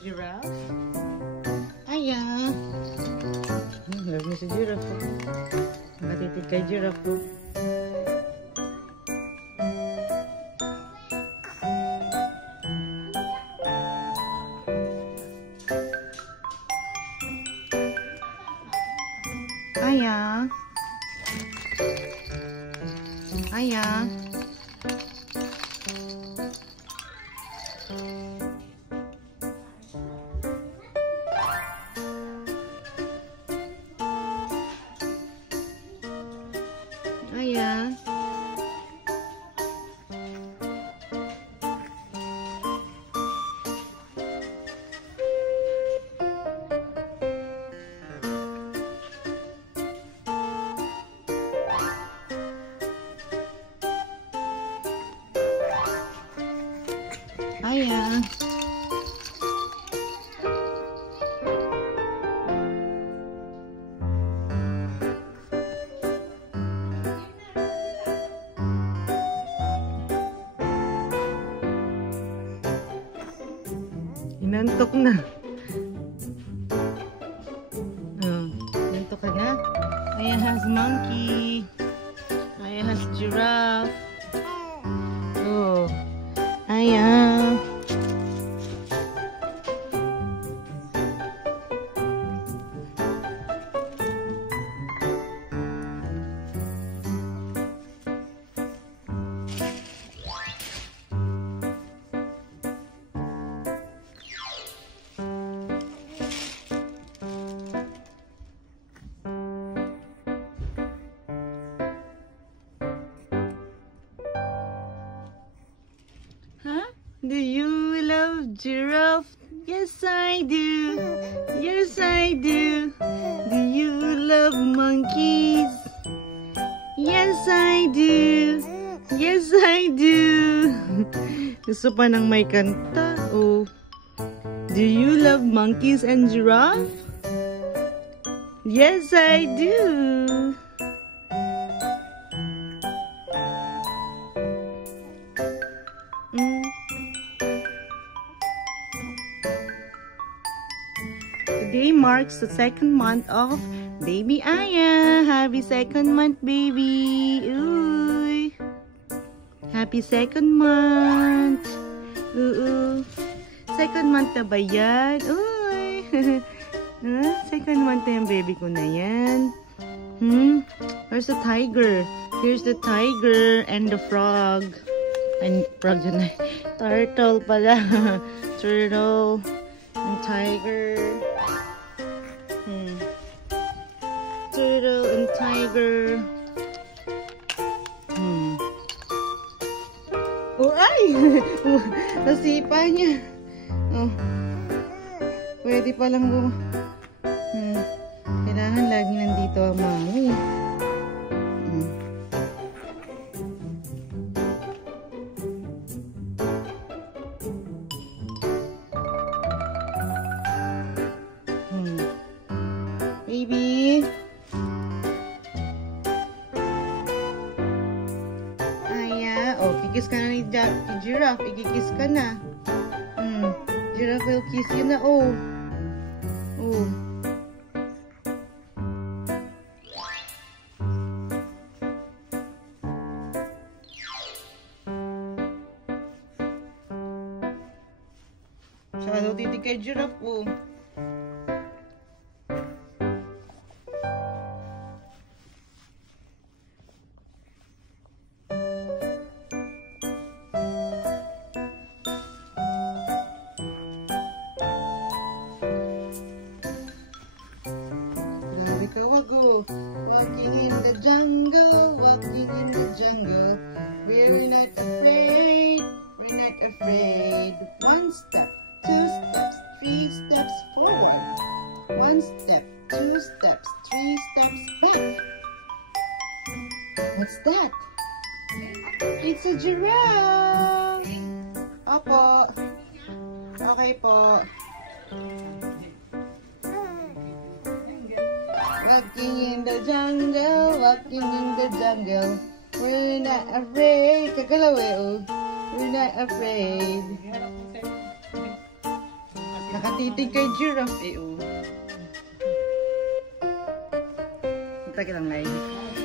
giraffe? Ayan. Love mo si giraffe. Matitig kay giraffe. Ayan. Ayan. Ayan. Ayan. Inantok na. Inantok ka na. Ayan has monkey. Ayan has giraffe. Oh. Ayan. Do you love giraffe? Yes, I do. Yes, I do. Do you love monkeys? Yes, I do. Yes, I do. Gusto pa ng may kanta. Oh. Do you love monkeys and giraffe? Yes, I do. Today marks the 2nd month of baby Aya. Happy 2nd month, baby. Uy. Happy 2nd month. 2nd month na ba yan? Uy. 2nd month na yung baby ko na yan. Where's the tiger? Here's the tiger and the frog. And frog yun na. Turtle pala. Turtle and tiger. Turtle and tiger. Oh, ay! Nasipa niya. Oh. Pwede palang kailangan lagi nandito ang mami. Baby. Oh, kikis ka na ni giraffe. Ikikis ka na. Giraffe will kiss you na. Oh. Oh. Saka daw titig kay giraffe. Oh. Walking in the jungle, walking in the jungle. We're not afraid, we're not afraid. 1 step, 2 steps, 3 steps forward. 1 step, 2 steps, 3 steps back. What's that? It's a giraffe. Opo. Okay po. Walking in the jungle, walking in the jungle. We're not afraid. Kagalaw eh, oh. We're not afraid. Nakatitig kay giraffe eh oh. Kita kitang live.